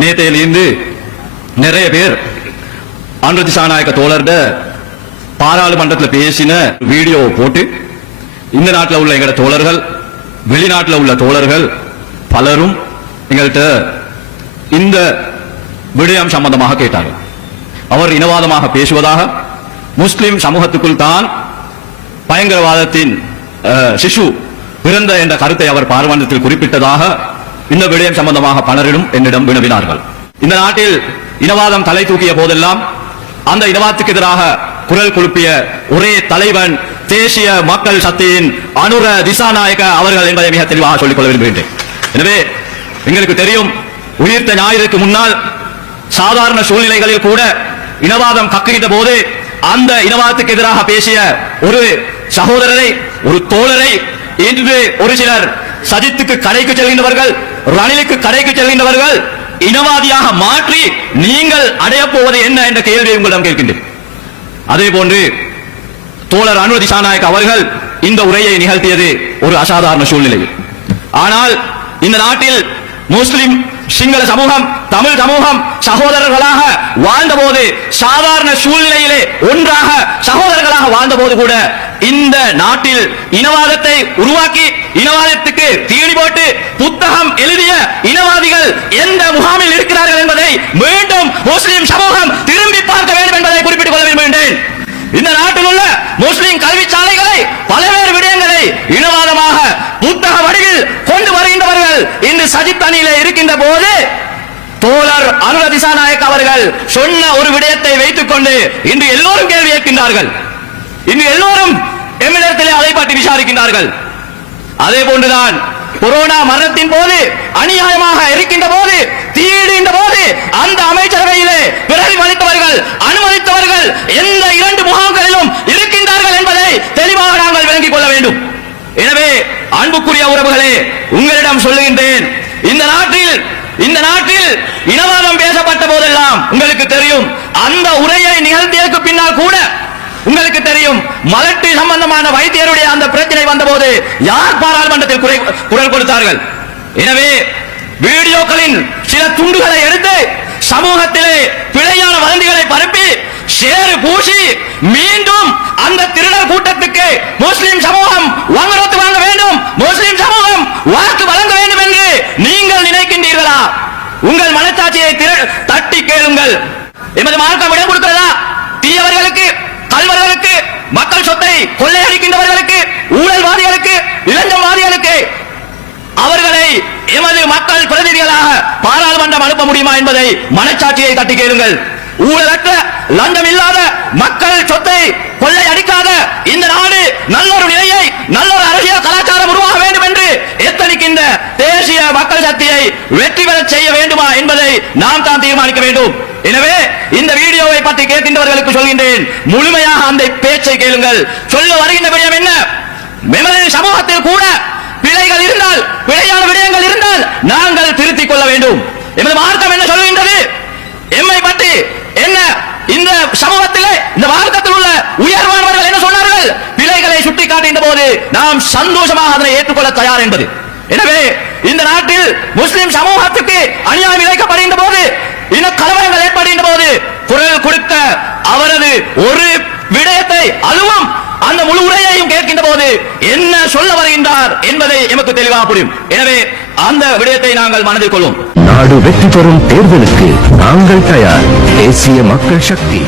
நேத்தையிலிருந்து நிறைய பேர் அன்று திசாநாயக்க தோழர்கிட்ட பாராளுமன்றத்தில் பேசின வீடியோவை போட்டு இந்த நாட்டில் உள்ள எங்களோட தோழர்கள் வெளிநாட்டில் உள்ள தோழர்கள் பலரும் எங்கள்கிட்ட இந்த விடயம் சம்பந்தமாக கேட்டார்கள் அவர் இனவாதமாக பேசுவதாக முஸ்லிம் சமூகத்துக்குள் தான் பயங்கரவாதத்தின் சிசு பிறந்த என்ற கருத்தை அவர் பார்வண்டத்தில் குறிப்பிட்டதாக இந்த விடயம் சம்பந்தமாக பலரிடம் என்னிடம் வினவினார்கள். இந்த நாட்டில் இனவாதம் தலை தூக்கிய போதெல்லாம் அந்த இனவாதத்துக்கு எதிராக குரல் குழுப்பிய ஒரே தலைவன் தேசிய மக்கள் சக்தியின் அனுர திசாநாயக அவர்கள் என்பதை மிக தெளிவாக சொல்லிக்கொள்ள விரும்புகின்றேன். எனவே எங்களுக்கு தெரியும் உயிர்த்த ஞாயிறுக்கு முன்னால் சாதாரண சூழ்நிலைகளில் கூட இனவாதம் கக்குகின்ற போது அந்த இனவாதத்துக்கு எதிராக பேசிய ஒரு சகோதரரை ஒரு தோழரை இன்று ஒரு சிலர் சஜித்துக்கு கடைக்கு செல்கின்றவர்கள் ரணிலுக்கு கடைக்கு செல்கின்றவர்கள் இனவாதியாக மாற்றி நீங்கள் அடைய போவது என்ன என்ற கேள்வியை உங்களிடம் கேட்கின்றேன். அதே போன்று தோழர் அனுர திசாநாயக் அவர்கள் இந்த உரையை நிகழ்த்தியது ஒரு அசாதாரண சூழ்நிலையில். ஆனால் இந்த நாட்டில் முஸ்லிம் சிங்கள சமூகம் தமிழ் சமூகம் சகோதரர்களாக வாழ்ந்தபோது சாதாரண சூழ்நிலையிலே ஒன்றாக சகோதரர்களாக வாழ்ந்தபோது கூட இந்த நாட்டில் இனவாதத்தை உருவாக்கி இனவாதத்துக்கு தீனி போட்டு புத்தகம் எழுதிய இனவாதிகள் எந்த முகாமில் இருக்கிறார்கள் என்பதை மீண்டும் முஸ்லிம் சமூகம் திரும்பி பார்க்க வேண்டும் என்பதை குறிப்பிட்டுக் கொள்ள விரும்புகின்றேன் இந்த நாட்டில் உள்ள முஸ்லிம் கல்வி சாலைகளை பல்வேறு விடயங்களை இனவாதமாக புத்தக வடிவில் கொண்டு வருகின்றவர்கள் இன்று சஜித் அணியிலே இருக்கின்ற போது தோழர் அனுர திசாநாயக் அவர்கள் சொன்ன ஒரு விடயத்தை வைத்துக் கொண்டு இன்று எல்லோரும் கேள்வி கேட்கின்றார்கள் இன்று எல்லோரும் எம்மிடத்திலே அதை பற்றி விசாரிக்கின்றார்கள். அதே போன்றுதான் கொரோனா மரணத்தின் போது அநியாயமாக இருக்கின்ற போது தீடுகின்ற போது அந்த அமைச்சரவையிலே பிரதிபலித்தவர்கள் அனுமதித்தவர்கள் எந்த இரண்டு முகாம்களிலும் இருக்கின்றார்கள் என்பதை தெளிவாக நாங்கள் விளங்கிக் கொள்ள வேண்டும். எனவே அன்புக்குரிய உறவுகளே உங்களிடம் சொல்லுகின்றேன் இந்த நாட்டில் இந்த நாட்டில் இனவாதம் பேசப்பட்ட போதெல்லாம் உங்களுக்கு தெரியும் அந்த உரையை நிகழ்த்தியதற்கு பின்னால் கூட உங்களுக்கு தெரியும் மலட்டு சம்பந்தமான வைத்தியருடைய அந்த பிரச்சனை வந்தபோது யார் பாராளுமன்றத்தில் குரல் கொடுத்தார்கள்? எனவே வீடியோக்களின் சில துண்டுகளை எடுத்து சமூகத்திலே பிழையான வதந்திகளை பரப்பி சேறு பூசி மீண்டும் அந்த திருடர் கூட்டத்துக்கு முஸ்லிம் சமூகம் வாங்கரோத்து வாங்க வேண்டும். முஸ்லிம் சமூகம் வாக்கு வழங்க வேண்டும் என்று நீங்கள் நினைக்கின்றீர்களா உங்கள் மனச்சாட்சியை தட்டி கேளுங்கள். எமது மார்க்கம் இடம் கொடுக்கிறதா? தீயவர்களுக்கு கல்வர்களுக்கு மக்கள் சொத்தை கொள்ளையடிக்கின்றவர்களுக்கு ஊழல்வாதிகளுக்கு இளஞ்சவாதிகளுக்கு அவர்களை எமது மக்கள் பிரதிநிதிகளாக பாராளுமன்றம் அனுப்ப முடியுமா என்பதை மனச்சாட்சியை தட்டி கேளுங்கள். ஊழலற்ற லஞ்சம் இல்லாத மக்கள் சொத்தை கொள்ளை அடிக்காத இந்த நாடு நல்லொரு நிலையை நல்லொரு அரசியல் கலாச்சாரம் உருவாக வேண்டும் என்று எத்தனிக்கின்ற தேசிய மக்கள் சக்தியை வெற்றி பெறச் செய்ய வேண்டுமா என்பதை நாம் தான் தீர்மானிக்க வேண்டும். எனவே இந்த வீடியோவை பற்றி கேட்கின்றவர்களுக்கு சொல்கின்றேன். முழுமையாக அந்த பேச்சை கேளுங்கள். சொல்ல வருகின்ற விடயம் என்ன? எமது சமூகத்தில் கூட பிழைகள் இருந்தால் பிழையான விடயங்கள் இருந்தால் நாங்கள் திருத்திக் கொள்ள வேண்டும். எமது மார்க்கம் என்ன சொல்கின்றது? எம்மை பற்றி என்ன? இந்த சமூகத்திலே இந்த மார்க்கத்தில் உள்ள உயர்வானவர்கள் என்ன சொன்னார்கள்? பிழைகளை சுட்டிக்காட்டுகின்ற போது நாம் சந்தோஷமாக அதனை ஏற்றுக்கொள்ள தயார் என்பது. எனவே இந்த நாட்டில் முஸ்லிம் சமூகத்துக்கு அநியாயம் இழைக்கப்படுகின்ற போது இன கலவரங்கள் ஏற்படுகின்ற போது குரல் கொடுத்த அவரது ஒரு விடயத்தை அதுவும் அந்த முழு உரையையும் கேட்கின்ற போது என்ன சொல்ல வருகின்றார் என்பதை எமக்கு தெளிவாக புரியும். எனவே அந்த விடயத்தை நாங்கள் மனதில் கொள்வோம். நாடு வெற்றி பெறும் தேர்தலுக்கு நாங்கள் தயார். தேசிய மக்கள் சக்தி.